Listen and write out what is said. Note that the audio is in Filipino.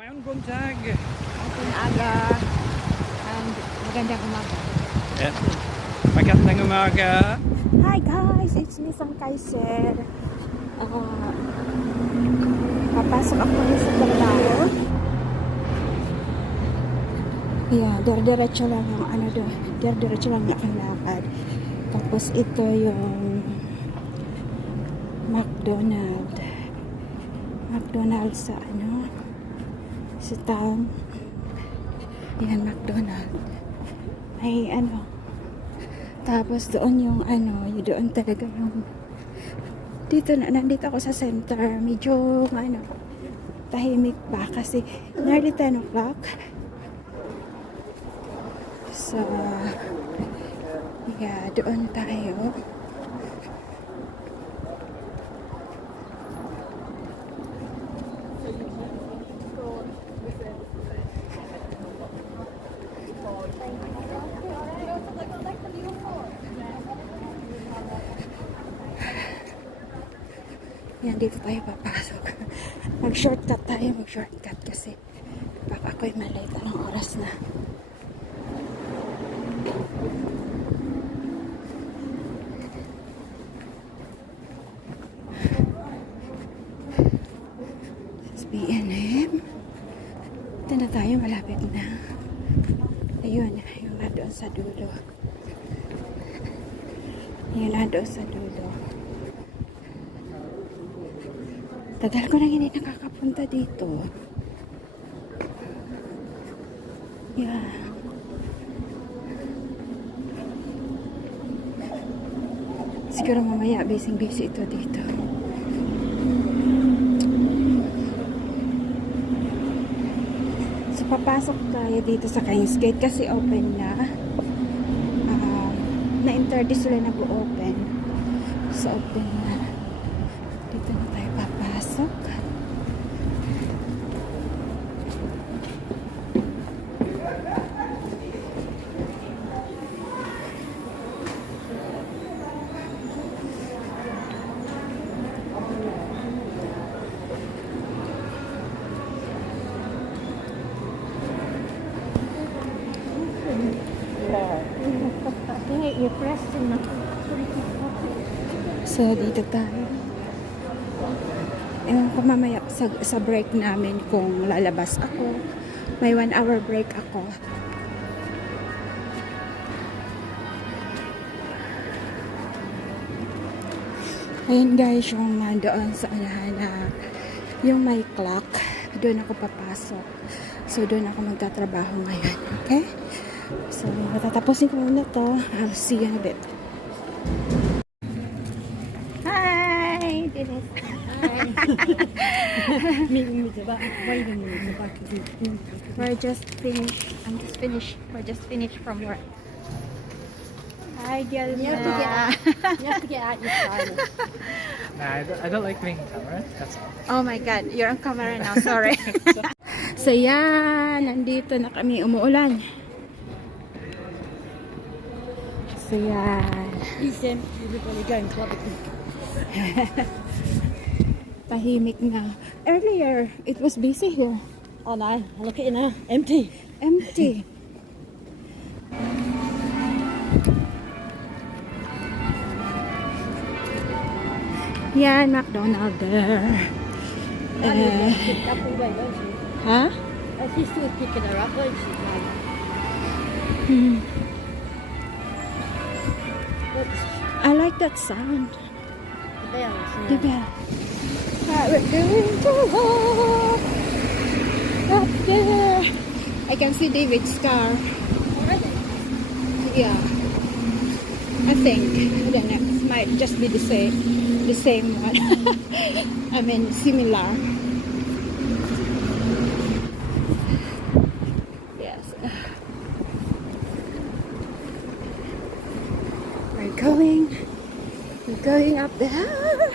Mayroon buntag. Ang aga. And magandang umaga. Yeah. Magandang umaga. Hi guys, it's me Sam Kaiser. Papasok ako sa trabaho. Yeah, dire-diretso lang yung doon. Dire-diretso lang yung aking lakad. Tapos ito yung McDonald's sa sa town. Yan, McDonald's. Ay tapos doon yung doon talaga yung nandito ako sa center. Medyo tahimik pa kasi nearly 10 o'clock. So yeah, doon tayo. Yan, dito tayo papasok. Mag-shortcut kasi baka ako'y malate. Anong oras na? Sa B&M. Ito na tayo, malapit na. Ayun, yung doon sa dulo. Yun na doon sa dulo. Tagal ko nang hindi nakakapunta dito. Yeah. Siguro mamaya busy ito dito. So papasok tayo dito sa Kings Gate kasi open na. Na-30 sila nag-open. So open na. Dito na tayo papasok. So dito tayo. Ewan ko mamaya sa break namin kung lalabas ako. May 1 hour break ako. Ayun guys, yung doon sa yung may clock, doon ako papasok. So doon ako magtatrabaho ngayon. Okay? So matatapusin ko muna to. I'll see you in a bit. Hi! Dennis. We're just finished. We're just finished from work. Hi, girl. You have to get out your phone. Nah, I don't like being on camera. That's all. Oh my God, you're on camera now. Sorry. So yan, nandito na kami. Umuulan. So yan. Listen, everybody go and club it. Tahimik na. Earlier, it was busy here. Oh no, look at it now. Empty. Empty. Yan, McDonald's there. Picked up all day, don't she? Huh? She's still picking her up, won't she? I like that sound. The bells. The bell. We're going to walk up there. I can see David's car. Already? Yeah. I think. I don't know. It might just be the same one. I mean, similar. Yes. We're going up there.